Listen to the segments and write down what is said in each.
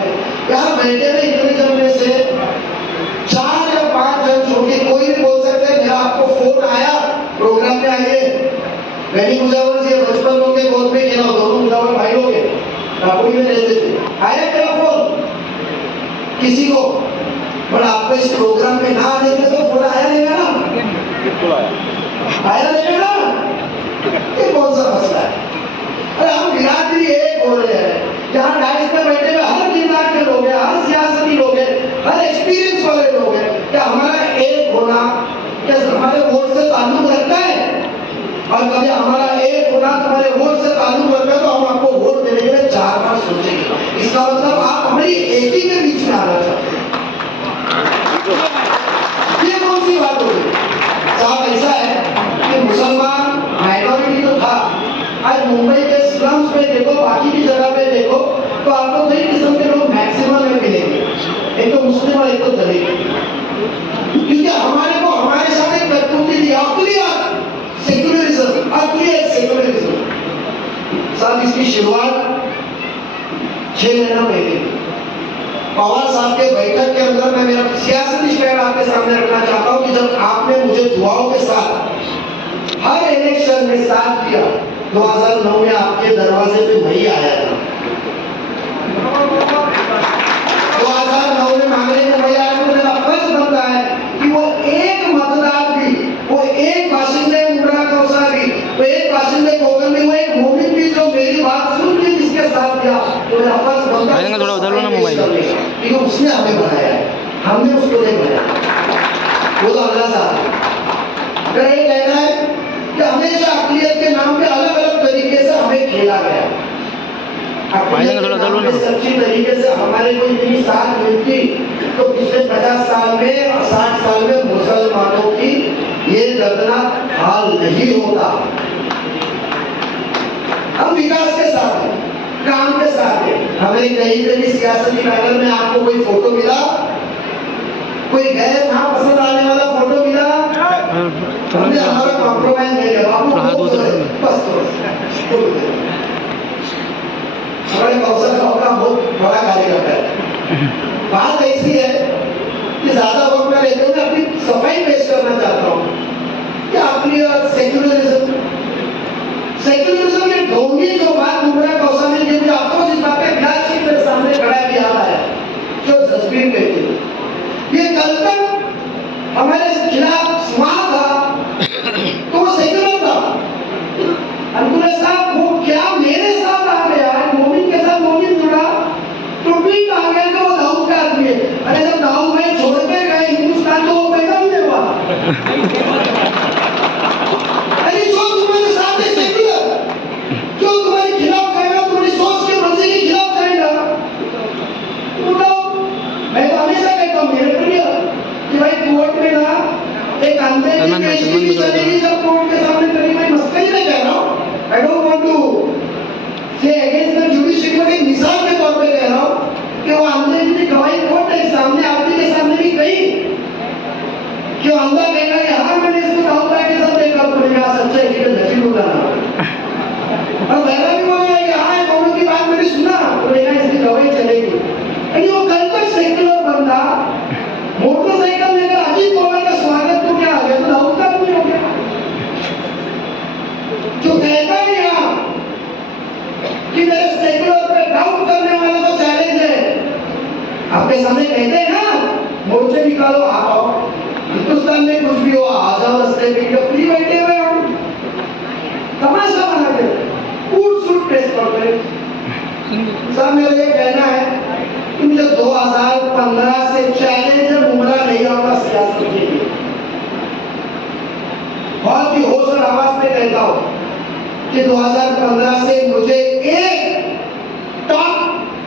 में यहाँ बैठे हुए यूनिज्म में से 4 या 5 जन छोड़ के कोई भी बोल सकते हैं मेरा आपको फोन आया प्रोग्राम में आइए। मैंने मुजावर जी बचपन लोग के गोद में खेला, दोनों मुजावर भाई लोग हैं, रापुरी में रहते थे, आया मेरा फोन किसी को, पर आपको इस प्रोग्राम में ना आने के तो फोन आया नहीं ना, बिल्कुल आया नहीं ना, ये कौन सा मसला है? अरे हम बिरादरी एक हो रहे हैं, जहाँ डाइस पे बैठे हुए हर दिमाग के लोग हैं, हर सियासती लोग हैं, हर एक्सपीरियंस वाले लोग हैं, क्या हमारा एक होना क्या हमारे वोट से ताल्लुक रखता है? और कभी हमारा एक होना तुम्हारे वोट से ताल्लुक रखता है तो हम आपको वोट देने के लिए 4 बार सोचेंगे। इसका मतलब आप हमारी एक ही के बीच में आना चाहते हैं। ये कौन सी बात होगी साहब? ऐसा है कि मुसलमान माइनॉरिटी तो था, आज मुंबई के स्लम्स में देखो, बाकी की जगह पे देखो तो आपको कई किस्म के लोग मैक्सिमम में मिलेंगे, एक तो मुस्लिम और एक तो दलित, क्योंकि हमारे को हमारे साथ एक प्रकृति दी अक्लियत सेक्युलरिज्म, अक्लियत सेक्युलरिज्म। साहब इसकी शुरुआत 6 महीना पहले पवार साहब के बैठक के अंदर मैं मेरा सियासती स्टैंड आपके सामने रखना चाहता हूं कि जब आपने मुझे दुआओं के साथ हर इलेक्शन में साथ दिया, 2009 में आपके दरवाजे पे वही आया था, 2009 में मांगने को वही आया, तो मेरा फर्ज बनता है कि वो एक मतदार भी, वो एक बाशिंदे उमरा कौसा भी, वो एक बाशिंदे कोकन भी, वो एक मोमिन भी जो मेरी बात सुन के जिसके साथ दिया, तो मेरा फर्ज बनता है थोड़ा उधर लो ना मोबाइल, क्योंकि उसने हमें बनाया है, हमने उसको नहीं बनाया, वो तो अल्लाह साहब। मेरा ये कहना है कि हमेशा अक़लियत के नाम पे अलग अलग तरीके से हमें खेला गया, अक़लियत के नाम पे सच्ची तरीके से हमारे को इतनी साथ मिलती तो पिछले 50 साल में और 60 साल में मुसलमानों की ये दर्दनाक हाल नहीं होता। हम विकास के साथ हैं, काम के साथ है, हमें कहीं पे भी सियासती मैदान में आपको कोई फोटो मिला, कोई गैर ना पसंद आने वाला फोटो मिला, हमने हमारा कॉम्प्रोमाइज नहीं किया, बस हमारे कौशल का बहुत बड़ा कार्य करता है। बात ऐसी है कि ज्यादा वक्त में लेते हुए अपनी सफाई पेश करना चाहता हूँ कि अपनी सेक्युलरिज्म के ढोंगी जो बात मुमरा कौशल ने की, मुझे अफसोस इस बात पे बिलाल सिंह मेरे सामने खड़ा है, याद आया जो जसबीर कहते थे, ये कल तक हमारे खिलाफ वहां था तो वो सेक्युलर था, अंकुर साहब वो क्या मेरे साथ आ गया, मोमिन के साथ मोमिन जुड़ा तो भी आ गया तो वो दाऊद का आदमी है। अरे जब दाऊद भाई छोड़ते गए हिंदुस्तान तो वो पैदा भी नहीं हुआ। अरे जो तुम्हारे साथ है सेक्युलर, जो तुम्हारे खिलाफ करेगा, तुम्हारी सोच के मर्जी के खिलाफ करेगा, मैं तो हमेशा कहता हूँ मेरे प्रिय कि भाई कोर्ट में ना एक अंग्रेजी पेशी भी चलेगी जब कोर्ट के सामने करी, मैं मस्करी नहीं कह रहा हूँ, आई डोंट वांट टू से अगेंस्ट द जुडिशरी, पर एक मिसाल के तौर पे कह रहा हूँ कि वो अंग्रेजी की गवाही कोर्ट के सामने आदमी के सामने भी कही कि वो अंदर कहना कि हाँ मैंने इसको दाऊद भाई के साथ देखा, तो मैंने कहा सच्चा है कि नसीब होगा ना, और मेरा भी बोला कि हाँ दोनों की बात मैंने सुना, तो मैंने इसकी गवाही चलेगी। यानी वो कल तक सेक्युलर बंदा मोटरसाइकिल लेकर अजीत पवार का स्वागत तो क्या आ गया, तो दाऊद का भी हो गया, जो कहता है यहाँ कि मेरे सेक्युलर पे डाउट करने वाला तो चैलेंज है, आपके सामने कहते हैं ना मोर्चे निकालो आओ, हिंदुस्तान में कुछ भी हो आ जाओ, रास्ते पे फ्री बैठे हुए हम तमाशा बनाते कूट सूट प्रेस करते। साहब मेरा ये कहना है कि मुझे 2015 से चैलेंज उमरा नहीं आऊंगा सियासत के लिए, बहुत ही होश और आवाज में कहता हूं कि 2015 से मुझे एक टॉप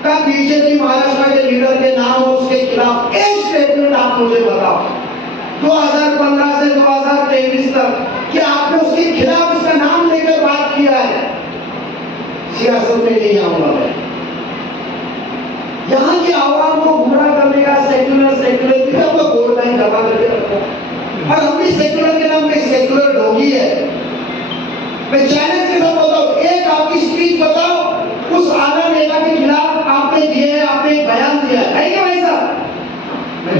का बीजेपी महाराष्ट्र के लीडर के नाम और उसके खिलाफ एक स्टेटमेंट आप मुझे बताओ 2015 से 2023 तक कि आपने उसके खिलाफ उसका नाम लेकर बात किया है। सियासत में नहीं आऊंगा मैं, यहाँ की आवाम को गुमराह करने का सेक्युलर तो वोट बैंक जमा करके रखो, और हम भी सेक्युलर के नाम पे सेक्युलर ढोंगी है। मैं चैलेंज के साथ बताऊं, एक आपकी स्पीच बताओ उस आला नेता के खिलाफ आपने दिए, आपने एक बयान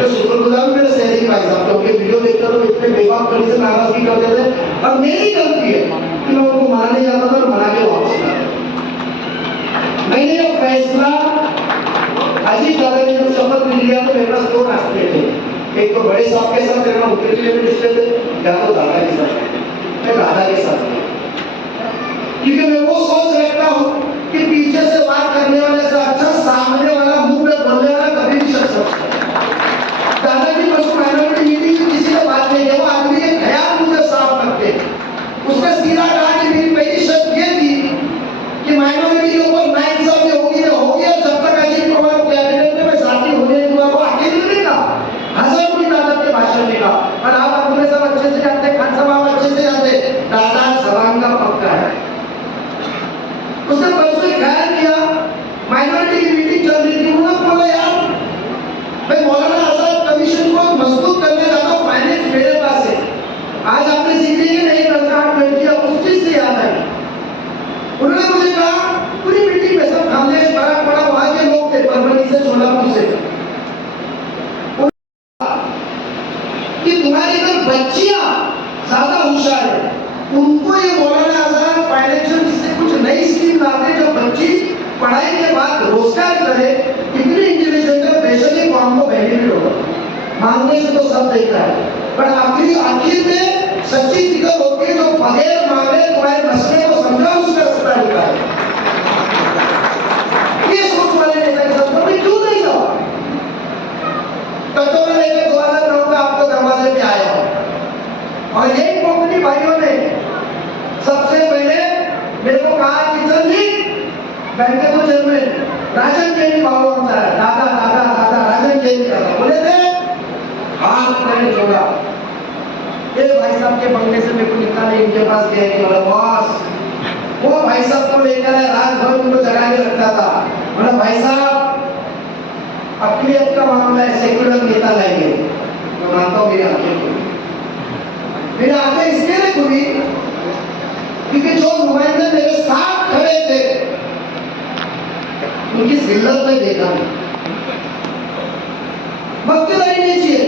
तो शुक्रगुजार हूं मेरे शहरी भाई साहब, क्योंकि वीडियो देखते तो इतने बेबाक तरीके से नाराजगी करते थे, और मेरी गलती है कि मैं उनको मना नहीं जाता था और मना के वापस लाता। मैंने ये फैसला अजीत दादा ने जब शपथ ले लिया तो मेरे पास दो रास्ते थे, एक तो बड़े साहब के साथ रहना, उनके लिए रिश्ते थे, या तो दादा के साथ। मैं दादा के साथ गया, क्योंकि मैं वो सोच रखता हूं कि पीछे से बात करने वाले से अच्छा सामने वाला मुंह में बोलने वाला कभी नहीं कर सकता। दादा की परसों माइनॉरिटी मीटिंग में किसी ने बात नहीं है, वो आदमी के ख्याल मुझे साफ करते, उसने सीधा कहा कि मेरी पहली शर्त ये थी कि माइनॉरिटी के ऊपर नाइंसाफी होगी ना होगी, और जब तक अजीत पवार कैबिनेट में साथी होने दूंगा, वो अकेले नहीं कहा, हजारों की तादाद के भाषण में कहा। और आप अपने सब अच्छे से जानते, खान साहब आप अच्छे से जानते, दादा सवाल का पक्का है। उसने परसों ख्याल किया, माइनॉरिटी की मीटिंग चल रही थी, उन्होंने बोला यार मैं मौलाना आजाद कमीशन को मजबूत करने जाता हूँ, फाइनेंस मेरे पास है। आज आपने जिक्र ही नहीं करता, लड़कियां उस चीज से याद आई। उन्होंने मुझे कहा पूरी मीटिंग में सब खामोश फर्क पड़ा, वहां के लोग थे परभनी से, सोलापुर से, कि तुम्हारी इधर बच्चियां ज्यादा होशियार है, उनको ये मौलाना आजाद फाइनेंशियल से कुछ नई स्कीम लाते जो बच्ची पढ़ाई के बाद रोजगार करे, इतनी इंटेलिजेंट है, बेशक ही काम को बेनिफिट होगा। मांगने से तो सब देता है, पर आखिर में सच्ची फिक्र होती है, जो बगैर मांगे तुम्हारे मसले को समझा उसका रास्ता निकाले। ये सोच वाले नेता के साथ मैं क्यों नहीं जाऊँ? कटोरा लेकर 2009 का आपको दरवाजे पे आया हो, और यही कंपनी भाइयों ने सबसे पहले मेरे को कहा कि चल जी बैंक के तो चेयरमैन राजन केनी बाबू हमसा है, दादा दादा दादा राजन केनी का बोले थे, हाथ मैंने जोड़ा, ये भाई साहब के बंगले से मेरे को निकाले, इनके पास गए कि बोला बॉस वो भाई साहब को लेकर है, रात भर उनको जगा के रखता था, बोला भाई साहब अकलियत का मामला है, सेक्युलर नेता लाएंगे। मैं मानता हूँ मेरी आंखें खुली, मेरी आंखें इसके लिए खुली क्योंकि जो नुमाइंदे मेरे साथ खड़े थे उनकी जिल्लत में देखा नहीं। मक्केदारी नहीं चाहिए।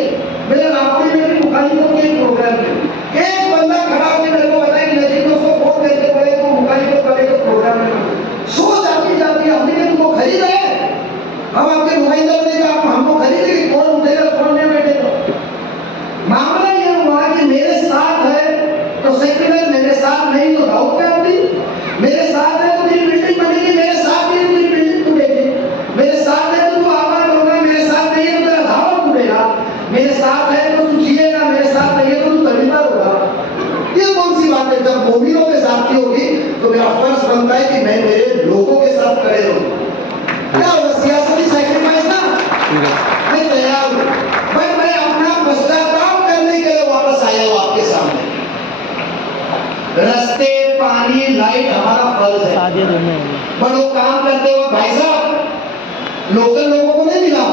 मेरे रामपुरी में भी मुखालिफों के प्रोग्राम में एक बंदा खड़ा होकर मेरे को बताया कि नजीब उसको फोन करके बोले तो मुखालिफों वाले के प्रोग्राम में सोच आती जाती है, हमने तुमको खरीद है, हम आपके नुमाइंदा बनेगा, आप हमको खरीदेंगे, कौन उठेगा कौन नहीं बैठेगा। मामला ये हुआ कि मेरे साथ है तो सेक्रेटरी, मेरे साथ नहीं तो दाऊद का आदमी, मेरे साथ है तो मेरी बिल्डिंग बनेगी, मेरे साथ नहीं तो मेरी बिल्डिंग टूटेगी, मेरे साथ है तो तू आबाद होगा, मेरे साथ नहीं है तो तेरा धावा टूटेगा, मेरे साथ है तो तू जिएगा, मेरे साथ नहीं है तो तू दरिद्र होगा। ये कौन सी बात है? जब मोमिनों के साथ की होगी तो मेरा फर्ज बनता है कि मैं मेरे लोगों के साथ खड़े रहूं। क्या होगा? सियासती सैक्रिफाइस ना, मैं तैयार हूं, पर मैं अपना पश्चाताप करने के लिए वापस आया हूं आपके सामने। रास्ते, पानी, लाइट हमारा फर्ज है, पर वो काम करते हुए भाई साहब लोकल लोगों को नहीं मिला।